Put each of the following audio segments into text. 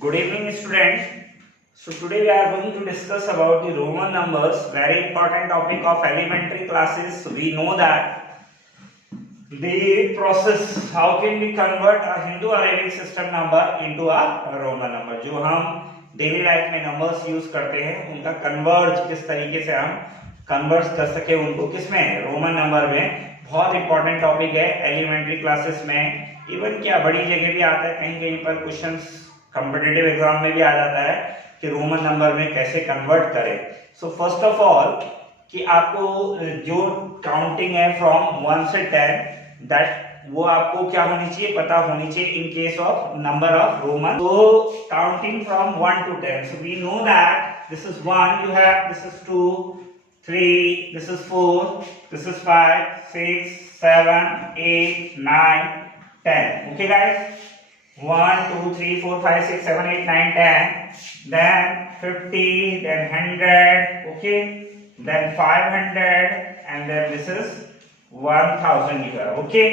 Good evening, students. So today we are going to discuss about the Roman numbers, very important topic of elementary classes. We know that the process how can we convert a Hindu Arabic system number into a Roman number. जो हम daily life में numbers use करते हैं उनका convert किस तरीके से हम कन्वर्ट कर सके उनको किसमें रोमन नंबर में, बहुत इंपॉर्टेंट टॉपिक है एलिमेंट्री क्लासेस में। इवन क्या बड़ी जगह भी आता है, कहीं कहीं पर क्वेश्चंस कॉम्पिटिटिव एग्जाम में भी आ जाता है कि रोमन नंबर में कैसे कन्वर्ट करें। सो फर्स्ट ऑफ ऑल कि आपको जो काउंटिंग है फ्रॉम 1 से 10 दैट वो आपको क्या होनी चाहिए, पता होनी चाहिए in case of number of Roman. तो counting from 1 to 10, so we know that this is 1, you have, this is 2, 3, this is 4, this is 5, 6, 7, 8, 9, 10. Okay guys, 1, 2, 3, 4, 5, 6, 7, 8, 9, 10, then 50, then 100, okay, then 500, and then this is 1000 here, okay.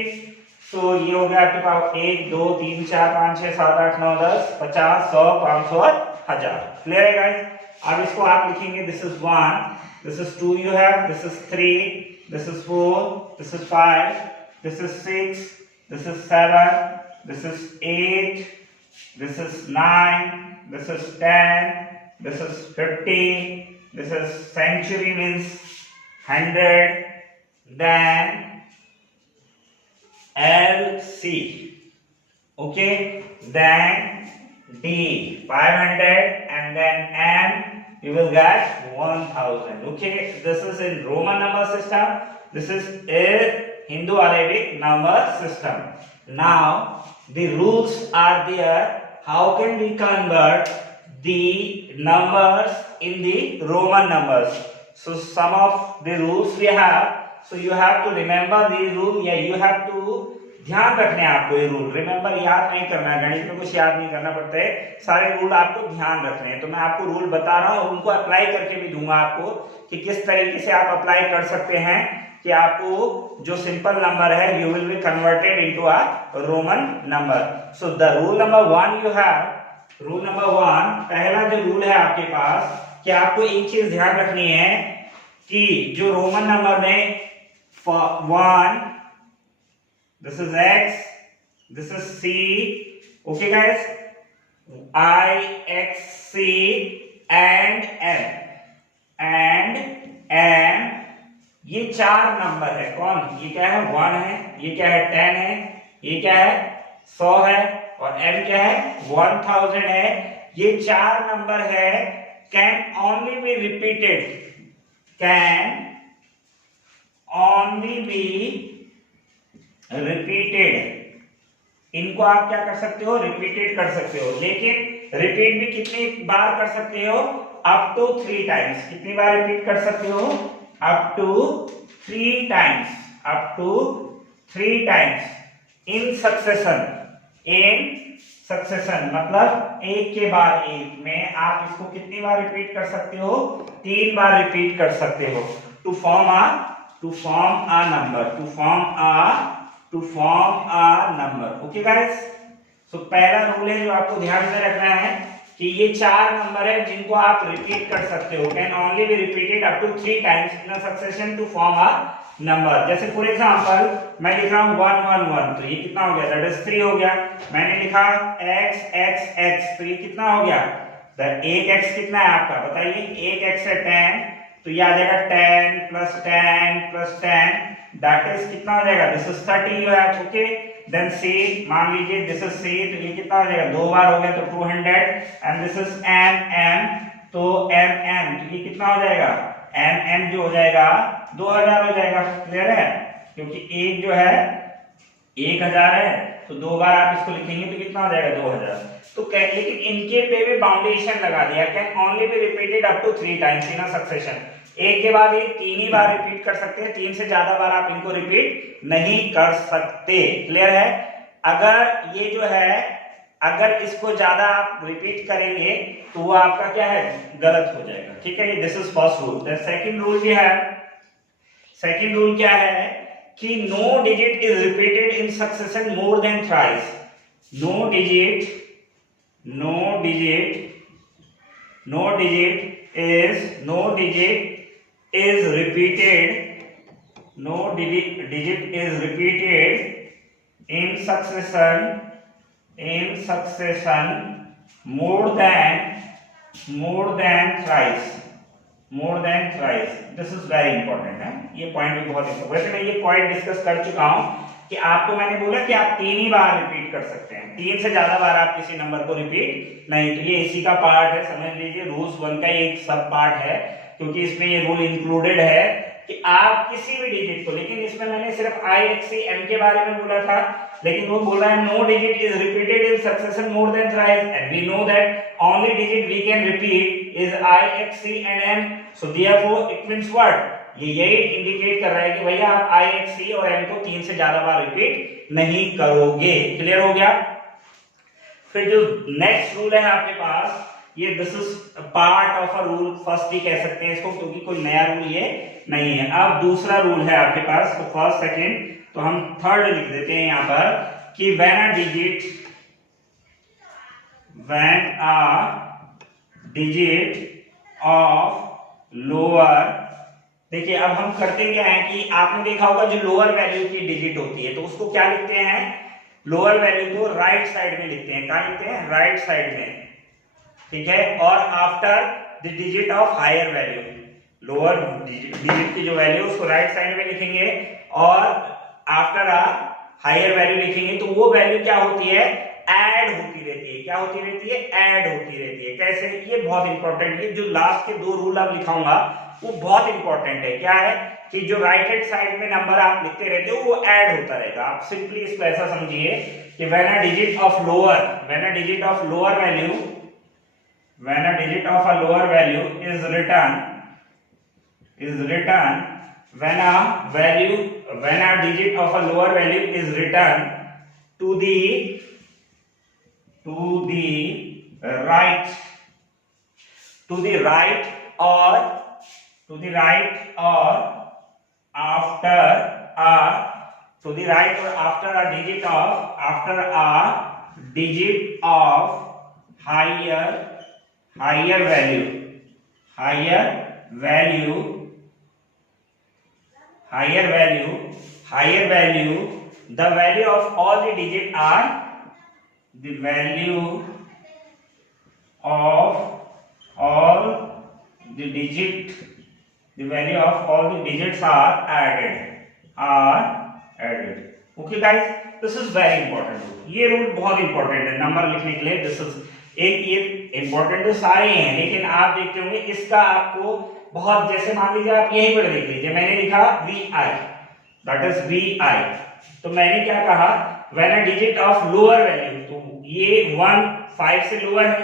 So ये हो गया आपके पास 1, 2, 3, 4, 5, 6, 7, 8, 9, 10, 50, 100, 500 और 1000। Clear है guys? अब इसको आप लिखेंगे, this is 1, this is 2, you have, this is 3, this is 4, this is 5, this is 6, this is 7, this is 8, this is 9, this is 10, this is 50, this is century means 100, then LC, okay, then D 500, and then M you will get 1000. Okay, this is in Roman number system, this is a Hindu Arabic number system. Now the rules are there, how can we convert the numbers in the Roman numbers. So some of the rules we have, so you have to remember the rule, yeah, you have to ध्यान रखने हैं आपको ये rule, remember याद नहीं करना है, गणित में कुछ याद नहीं करना पड़ता है, सारे रूल आपको ध्यान रखने हैं। तो मैं आपको रूल बता रहा हूँ और उनको अप्लाई करके भी दूंगा आपको कि किस तरीके से आप अप्लाई कर सकते हैं कि आपको जो सिंपल नंबर है you will be converted into a Roman number. So the rule number 1 you have, rule number 1, पहला जो रूल है आपके पास कि आपको एक चीज ध्यान रखनी है कि जो रोमन नंबर में 1, this is X, this is C, okay guys, I, X, C and M, ये चार नंबर है। कौन? ये क्या है? 1 है, ये क्या है? 10 है, ये क्या है? 100 है, और M क्या है? 1000 है। ये चार नंबर है, can only be repeated, can only be repeated. इनको आप क्या कर सकते हो? रिपीटेड कर सकते हो, लेकिन रिपीट भी कितनी बार कर सकते हो? Up to 3 times. कितनी बार रिपीट कर सकते हो? Up to 3 times, up to 3 times in succession, in succession मतलब एक के बाद एक में आप इसको कितनी बार रिपीट कर सकते हो? 3 बार रिपीट कर सकते हो to form a number, to form a number. Okay guys, so पहला रूल है जो आपको ध्यान में रखना है कि ये चार नंबर है जिनको आप रिपीट कर सकते हो, can only be repeated up to 3 times in a succession to form a number. जैसे फॉर एग्जांपल मैं लिख रहा हूं 1 1 1, तो ये कितना हो गया? दैट इज 3 हो गया। मैंने लिखा x x x, तो ये कितना हो गया? दैट 1x कितना है आपका? बताइए। 1x है 10, तो ये आ जाएगा 10 प्लस 10 प्लस 10, दैट इज कितना हो जाएगा? This is 30 you have, okay. Then c, मान लीजिए दिस इज c, तो ये कितना हो जाएगा? 2 बार हो गया तो 200, एंड दिस इज m, तो m, तो ये कितना हो जाएगा? m जो हो जाएगा 2000 हो जाएगा। क्लियर है? क्योंकि एक जो है 1000 है, तो 2 बार आप इसको लिखेंगे तो कितना हो जाएगा? 2000। तो लेकिन इनके पे बाउंडेशन लगा दिया, can only be repeated up to 3 times in a succession. एक के बाद एक 3 ही बार रिपीट कर सकते हैं, 3 से ज्यादा बार आप इनको रिपीट नहीं कर सकते। क्लियर है? अगर ये जो है, अगर इसको ज्यादा आप रिपीट करेंगे तो वो आपका क्या है? गलत हो जाएगा। ठीक है, this is first rule. The second rule भी है, सेकंड रूल क्या है कि no digit is repeated in succession more than thrice. No digit no digit is repeated, no digit is repeated in succession more than thrice, this is very important है, ये point भी बहुत important. वैसे मैं ये पॉइंट डिस्कस कर चुका हूं कि आपको मैंने बोला कि आप 3 ही बार रिपीट कर सकते हैं, 3 से ज्यादा बार आप किसी नंबर को रिपीट नहीं। तो ये इसी का पार्ट है, समझ लीजिए रूल्स 1 का एक सब पार्ट है, क्योंकि इसमें ये रूल इंक्लूडेड है कि आप किसी भी डिजिट को, लेकिन इसमें मैंने सिर्फ आई एक्स सी एम के बारे में बोला था, लेकिन वो बोल रहा है no digit is repeated in succession more than thrice and we know that only digit we can repeat is I X C and M, so therefore it means what, ये यही इंडिकेट कर रहा है कि भैया आप आई एक्स सी और M को 3 से ज्यादा बार रिपीट नहीं करोगे। क्लियर हो गया। फिर जो नेक्स्ट रूल है आपके पास, ये this is part of a rule, first ही कह सकते हैं इसको, क्योंकि कोई नया रूल ये नहीं है। अब दूसरा रूल है आपके पास, तो फर्स्ट सेकंड, तो हम थर्ड लिख देते हैं यहां पर कि when a digit of lower, देखिए अब हम करते क्या है कि आपने देखा होगा जो लोअर वैल्यू की डिजिट होती है तो उसको क्या लिखते हैं, लोअर वैल्यू को राइट साइड में लिखते हैं। कहां लिखते हैं, राइट साइड में, ठीक है। और after the digit of higher value, lower digit की जो वैल्यू उसको राइट साइड में लिखेंगे और आफ्टर अ हायर वैल्यू लिखेंगे, तो वो वैल्यू क्या होती है, ऐड होती रहती है। क्या होती रहती है, ऐड होती रहती है। कैसे, ये बहुत इंपॉर्टेंट है, जो लास्ट के 2 रूल अब लिखाऊंगा वो बहुत इंपॉर्टेंट है। क्या है कि जो राइट हैंड साइड में नंबर आप लिखते रहते हो वो ऐड होता रहेगा। आप सिंपली इसको ऐसा समझिए कि when a digit of lower value when a digit of a lower value is written when a digit of a lower value is written to the right or after a digit of higher value, the value of all the digits are added. Okay guys, this is very important rule. ये rule बहुत important है number लिखने के लिए। This is एक, ये important तो सारे हैं, लेकिन आप देखते होंगे इसका आपको बहुत, जैसे मान लीजिए आप यहीं पर देख लीजिए, मैंने लिखा V I, that is V I, तो मैंने क्या कहा, when a digit of lower value, तो ये 1 5 से लोअर है,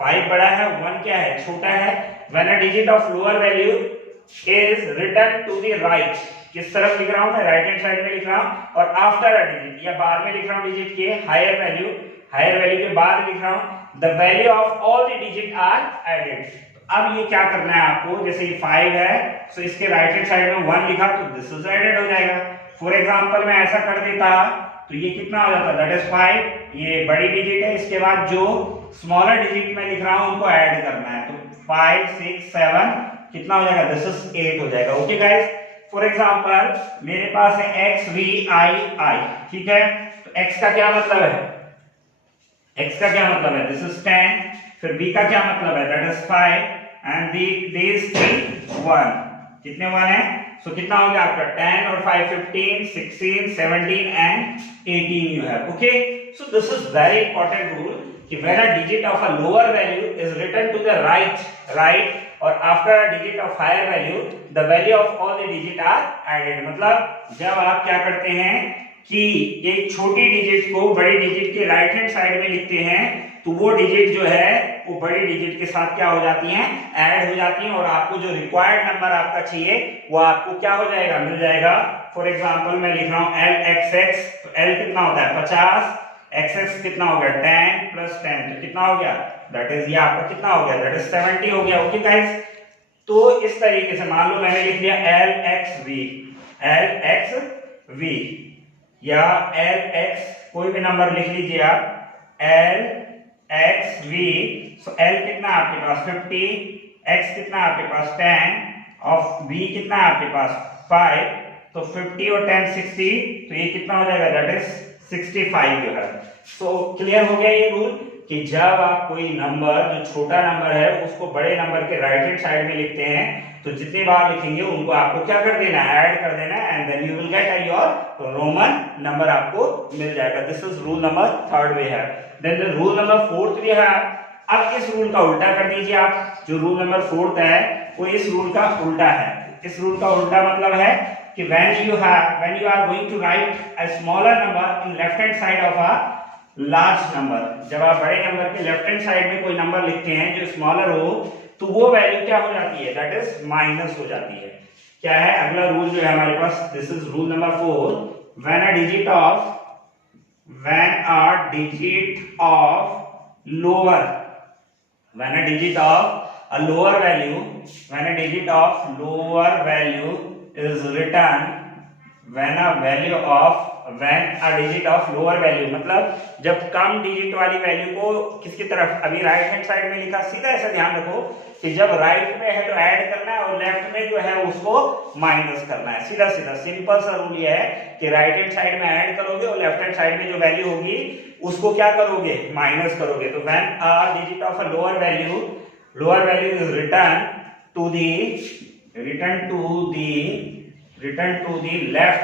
5 बड़ा है, 1 क्या है, छोटा है। When a digit of lower value is written to the right, किस तरफ लिख रहा हूं मैं, राइट हैंड साइड में लिख रहा हूं, और आफ्टर अ डिजिट या बाद में लिख रहा हूं डिजिट के हायर वैल्यू के बाद लिख रहा हूं the value of all the digit are added. अब ये क्या करना है आपको, जैसे ये 5 है, सो इसके राइट हैंड साइड में 1 लिखा तो दिस इज एडेड हो जाएगा। फॉर एग्जांपल मैं ऐसा कर देता तो ये कितना हो जाता, दैट इज 5, ये बड़ी डिजिट है, इसके बाद जो स्मॉलर डिजिट में लिख रहा हूं उनको ऐड करना है, तो 5 6 7 कितना हो जाएगा, दिस इज 8 हो जाएगा। ओके गाइस, फॉर एग्जांपल मेरे पास है x v i i, ठीक है, तो x का क्या मतलब है, दिस इज 10, फिर b का क्या मतलब है, दैट इज 5 एंड these 3 1, कितने 1 है, सो कितना हो गया आपका 10 और 5 15 16 17 and 18 you have. Okay, so this is very important rule कि when a digit of a lower value is written to the right और after a digit of higher value the value of all the digit are added. मतलब जब आप क्या करते हैं कि एक छोटी डिजिट को बड़ी डिजिट के राइट हैंड साइड में लिखते हैं तो वो डिजिट जो है वो बड़ी डिजिट के साथ क्या हो जाती हैं, ऐड हो जाती हैं, और आपको जो रिक्वायर्ड नंबर आपका चाहिए वो आपको क्या हो जाएगा, मिल जाएगा। फॉर एग्जांपल मैं लिख रहा हूं LXX, तो L कितना होता है 50, XX कितना हो गया 10 प्लस 10, तो कितना हो गया, दैट इज ये आपका कितना हो गया, दैट इज 70 हो गया। ओके गाइस, तो इस तरीके से मान लो मैंने लिख लिया LXV या LX, कोई भी नंबर लिख लीजिए आप, एक्स वी, सो एल कितना आपके पास 50, एक्स कितना आपके पास 10 और वी कितना आपके पास 5, तो 50 और 10 60, तो ये कितना हो जाएगा दैट इज 65 जो है। सो क्लियर हो गया ये रूल कि जब आप कोई नंबर जो छोटा नंबर है उसको बड़े नंबर के राइट हैंड साइड में लिखते हैं तो जितनी बार लिखेंगे उनको आपको क्या कर देना है, ऐड कर देना है, and then you will get your Roman number आपको मिल जाएगा। This is rule number third वे है। Then the rule number fourth वे है। अब इस रूल का उल्टा कर दीजिए आप। जो रूल नंबर फोर्थ है वो इस रूल का उल्टा है। इस रूल का उल्टा मतलब है कि when you are going to write a smaller number in left hand side of a large number, जब आप बड़े नंबर के लेफ्ट हैंड साइड में कोई नंबर लिखते हैं जो स्मॉलर हो तो वो वैल्यू क्या हो जाती है, दैट इज माइनस हो जाती है। क्या है अगला रूल जो है हमारे पास, this is rule number 4, when a digit of lower value is written, when a digit of lower value मतलब जब कम डिजिट वाली वैल्यू को किसकी तरफ, अभी राइट हैंड साइड में लिखा, सीधा ऐसा ध्यान रखो कि जब राइट में है तो ऐड करना है और लेफ्ट में जो है उसको माइनस करना है। सीधा सीधा सिंपल सा रूल ये है कि राइट हैंड साइड में ऐड करोगे और लेफ्ट हैंड साइड में जो वैल्यू होगी उसको क्या करोगे, माइनस करोगे। तो when a digit of a lower value is written to the left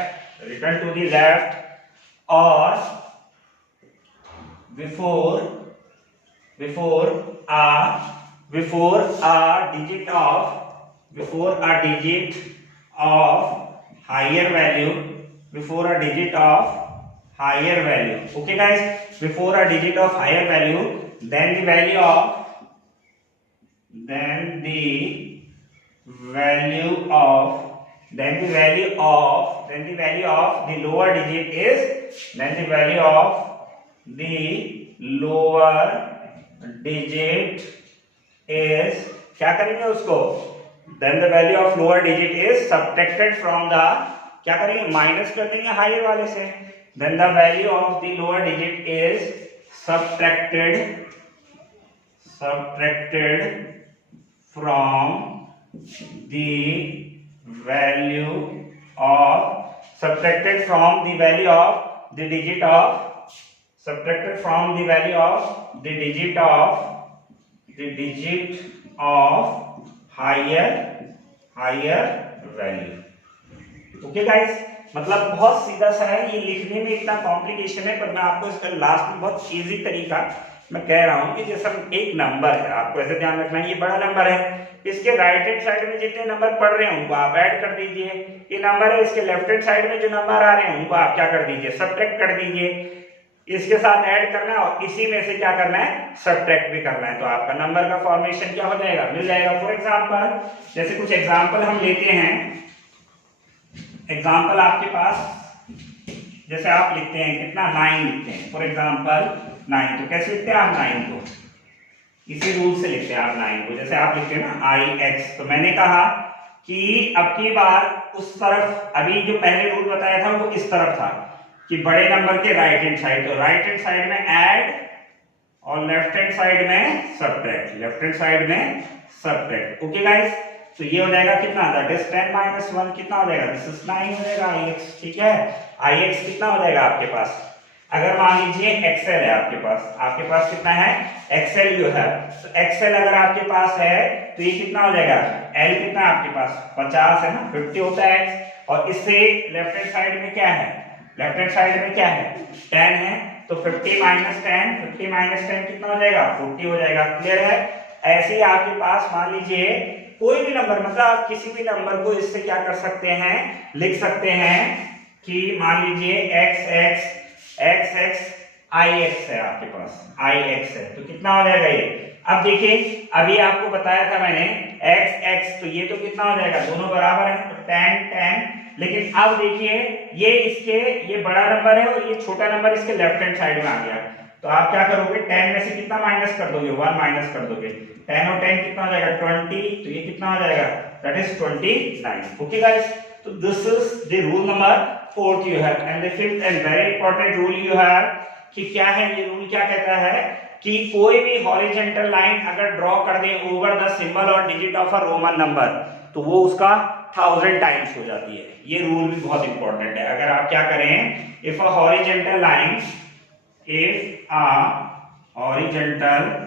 or before a digit of higher value, okay guys, before a digit of higher value, then the value of the lower digit is क्या करेंगे उसको, then the value of lower digit is subtracted from the, क्या करेंगे minus कर देंगे higher वाले से, then the value of the lower digit is subtracted from the value of higher value। Okay guys, मतलब बहुत सीधा सा है, ये लिखने में इतना कॉम्प्लिकेशन है पर मैं आपको इसका लास्ट में बहुत इजी तरीका मैं कह रहा हूं कि जैसा एक नंबर है, आपको ऐसे ध्यान रखना है, ये बड़ा नंबर है, इसके राइट हैंड साइड में जितने नंबर पढ़ रहे हैं उनको आप ऐड कर दीजिए। ये नंबर है, इसके लेफ्ट हैंड साइड में जो नंबर आ रहे हैं उनको आप क्या कर दीजिए, सब्ट्रैक्ट कर दीजिए। इसके साथ ऐड करना है और इसी में से क्या करना है, सब्ट्रैक्ट भी करना है, तो आपका नंबर का फॉर्मेशन क्या हो जाएगा, मिल जाएगा। फॉर एग्जांपल जैसे कुछ एग्जांपल हम लेते हैं, एग्जांपल आपके पास जैसे आप लिखते हैं कितना 9 लिखते हैं, फॉर एग्जांपल 9, तो कैसे लिखते हैं आप 9 को, इसी रूल से लिखते हैं आप 9 को, जैसे आप लिखते हैं ना IX। तो मैंने कहा कि अब की बार उस तरफ, अभी जो पहले रूल बताया था वो इस तरफ था कि बड़े नंबर के राइट हैंड साइड, तो राइट हैंड साइड में ऐड और लेफ्ट हैंड साइड में सब्ट्रैक्ट, ओके गाइस। तो ये हो जाएगा कितना, दैट इज 10 - 1 कितना हो जाएगा, दिस इज 9 हो जाएगा IX, ठीक है। IX कितना हो जाएगा आपके पास, अगर मान लीजिए XL है आपके पास कितना है, XL जो है, तो XL अगर आपके पास है तो ये कितना हो जाएगा, L कितना है आपके पास 50 है ना, 50 होता है X, और इससे लेफ्ट हैंड साइड में क्या है, 10 है, तो 50 - 10 कितना हो जाएगा, 40 हो जाएगा। क्लियर है। ऐसे ही आपके पास मान लीजिए कोई भी नंबर, मतलब आप किसी भी नंबर को इससे क्या कर सकते हैं, लिख सकते हैं कि मान लीजिए XX IX है आपके पास, IX है, तो कितना हो जाएगा ये। अब देखिए अभी आपको बताया था मैंने XX, तो ये तो कितना हो जाएगा, दोनों बराबर है, तो 10, लेकिन अब देखिए ये बड़ा नंबर है और ये छोटा नंबर इसके लेफ्ट हैंड साइड में आ गया, तो आप क्या करोगे, 10 में से कितना माइनस कर दोगे, 1 माइनस कर दोगे, 10 और 10 कितना हो जाएगा 20, तो ये कितना हो जाएगा, दैट इज 29। ओके गाइस, तो this is the rule number 4 you have, and the fifth and very important rule you have कि क्या है ये रूल, क्या कहता है कि कोई भी हॉरिजॉन्टल लाइन अगर ड्रॉ कर दें ओवर द सिंबल और digit of a Roman number तो वो उसका 1000 टाइम्स हो जाती है। ये रूल भी बहुत इंपॉर्टेंट है। अगर आप क्या करें, if a horizontal line, if a horizontal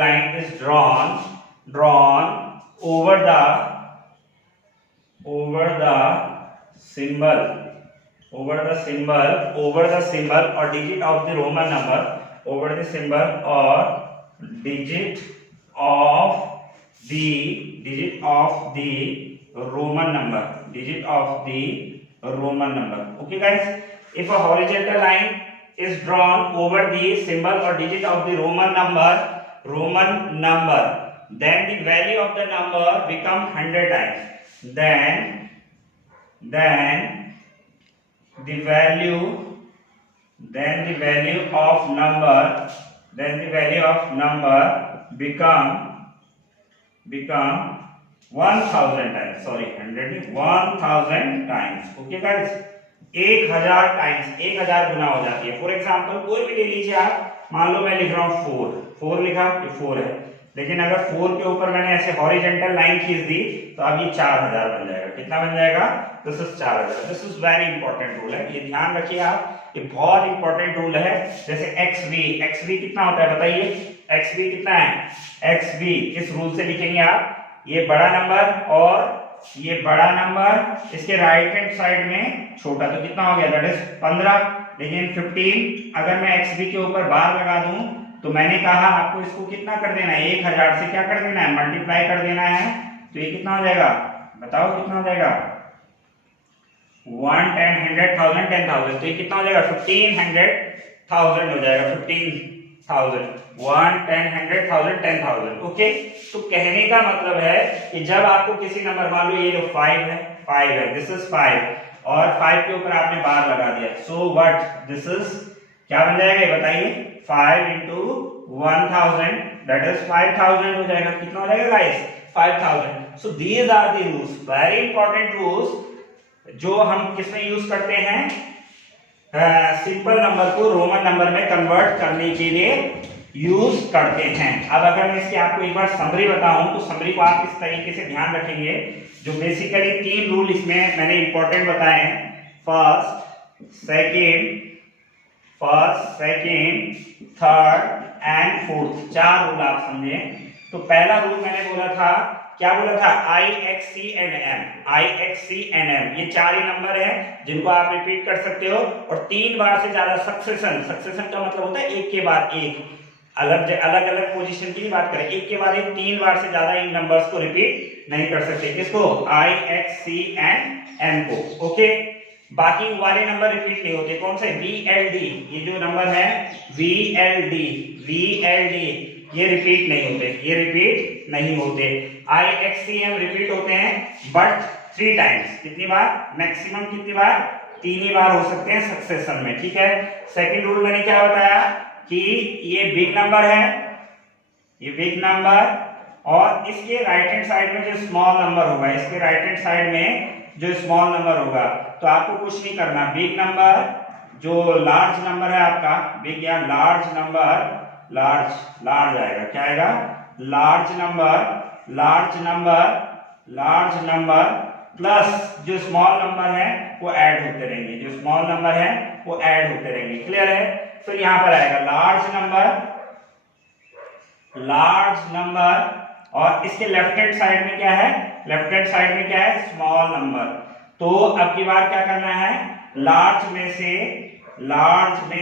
line is drawn over the symbol or digit of the Roman number, over the symbol or digit of the Roman number, okay guys, if a horizontal line is drawn over the symbol or digit of the Roman number, then the value of the number become 100 times. Then the value of number become 1000 times. Sorry, 1000 times. Okay guys, 1000 times, 1000 गुना हो जाती है। For example कोई भी ले लीजिए आप, मान लो मैं लिख रहा हूँ 4 लिखा, ये 4 है, लेकिन अगर 4 के ऊपर मैंने ऐसे हॉरिजॉन्टल लाइन खींच दी तो अब ये 4000 बन जाएगा। कितना बन जाएगा? This is 4000। This is very important rule है, ये ध्यान रखिए आप, ये बहुत इंपॉर्टेंट रूल है। जैसे XV कितना होता है बताइए? XV कितना है? XV इस रूल से लिखेंगे आप, ये बड़ा नंबर और ये बड़ा नंबर इसके राइट हैंड साइड में छोटा, तो कितना हो गया? That is 15। लेकिन 15 अगर मैं XV के ऊपर बार लगा दूं तो मैंने कहा आपको इसको कितना कर देना है? 1000 से क्या कर देना है? मल्टीप्लाई कर देना है। तो ये कितना हो जाएगा? बताओ कितना हो जाएगा? 1 10 100 1000 10000, तो ये कितना हो जाएगा? 1500,000 हो जाएगा। 15,000 1 10 100,000 10,000। ओके, तो कहने का मतलब है कि जब आपको किसी नंबर, मान लो ये जो 5 है, दिस इज 5 और 5 के ऊपर आपने बार लगा दिया, सो व्हाट दिस इज क्या बन जाएगा ये बताइए? 5 into 1000 दैट इज 5000 हो जाएगा। कितना हो जाएगा guys? 5000। So these are the rules, very important rules, जो हम किसमें यूज करते हैं? सिंपल नंबर को रोमन नंबर में कन्वर्ट करने के लिए यूज करते हैं। अब अगर मैं इसकी आपको एक बार समरी बताऊं तो समरी को आप इस तरीके से ध्यान रखेंगे। जो बेसिकली 3 रूल इसमें मैंने इंपॉर्टेंट बताए हैं, first, second, third and fourth, 4 rule आप समझे। तो पहला रूल मैंने बोला था, क्या बोला था? IXC and M, ये 4 ही नंबर है जिनको आप रिपीट कर सकते हो और 3 बार से ज्यादा सक्सेशन का मतलब होता है एक के बाद एक, अलग पोजीशन की बात करें, एक के बाद एक 3 बार से ज्यादा इन नंबर्स को रिपीट नहीं कर सकते। किसको? IXC and M को। ओके, बाकी वाले नंबर रिपीट नहीं होते। कौन से? VLD, ये जो नंबर है VLD ये रिपीट नहीं होते। IXCM रिपीट होते हैं बट 3 टाइम्स। कितनी बार? मैक्सिमम कितनी बार? 3 ही बार हो सकते हैं सक्सेशन में। ठीक है। सेकंड रूल मैंने क्या बताया कि ये बिग नंबर है, ये बिग नंबर, और इसके राइट हैंड साइड में जो स्मॉल नंबर होगा, तो आपको कुछ नहीं करना। बिग नंबर जो लार्ज नंबर है आपका, बिग या लार्ज नंबर, लार्ज आएगा, क्या आएगा? लार्ज नंबर प्लस जो स्मॉल नंबर है वो ऐड होते रहेंगे, क्लियर है? फिर यहां पर आएगा लार्ज नंबर और इसके लेफ्ट हैंड साइड में क्या है? Small number. तो अब की बार क्या करना है? लार्ज में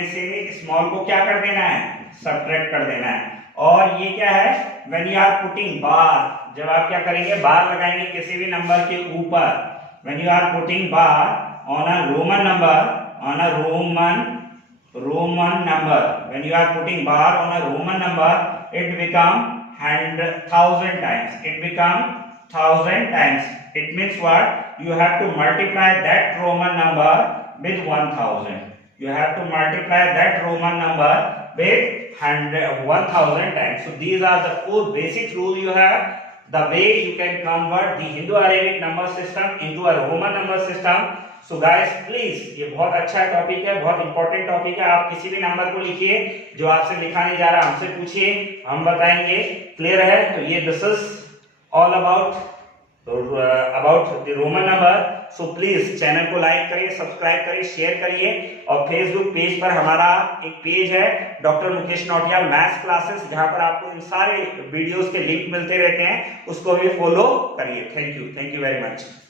से स्मॉल को क्या कर देना है? सब्ट्रैक्ट कर देना है। और ये क्या है? व्हेन यू आर पुटिंग बार, जब आप क्या करेंगे? बार लगाएंगे किसी भी नंबर के ऊपर। When you are putting bar on a Roman number, when you are putting bar on a Roman number, it become 1000 times. It means what? You have to multiply that Roman number with 1000. You have to multiply that Roman number with 1000 times. So these are the 4 basic rules you have the way you can convert the Hindu-Arabic number system into a Roman number system. So guys, please, ये बहुत अच्छा topic है, बहुत important topic है। आप किसी भी number को लिखिए, जो आपसे लिखा नहीं जा रहा हमसे पूछिए, हम बताएंगे। क्लियर है? तो ये this is all about the Roman number. So please channel को लाइक करिए, सब्सक्राइब करिए, शेयर करिए, और फेसबुक पेज पर हमारा एक पेज है doctor Mukesh Nautiyal maths classes, जहां पर आपको इन सारे वीडियोस के लिंक मिलते रहते हैं, उसको भी फॉलो करिए। Thank you very much.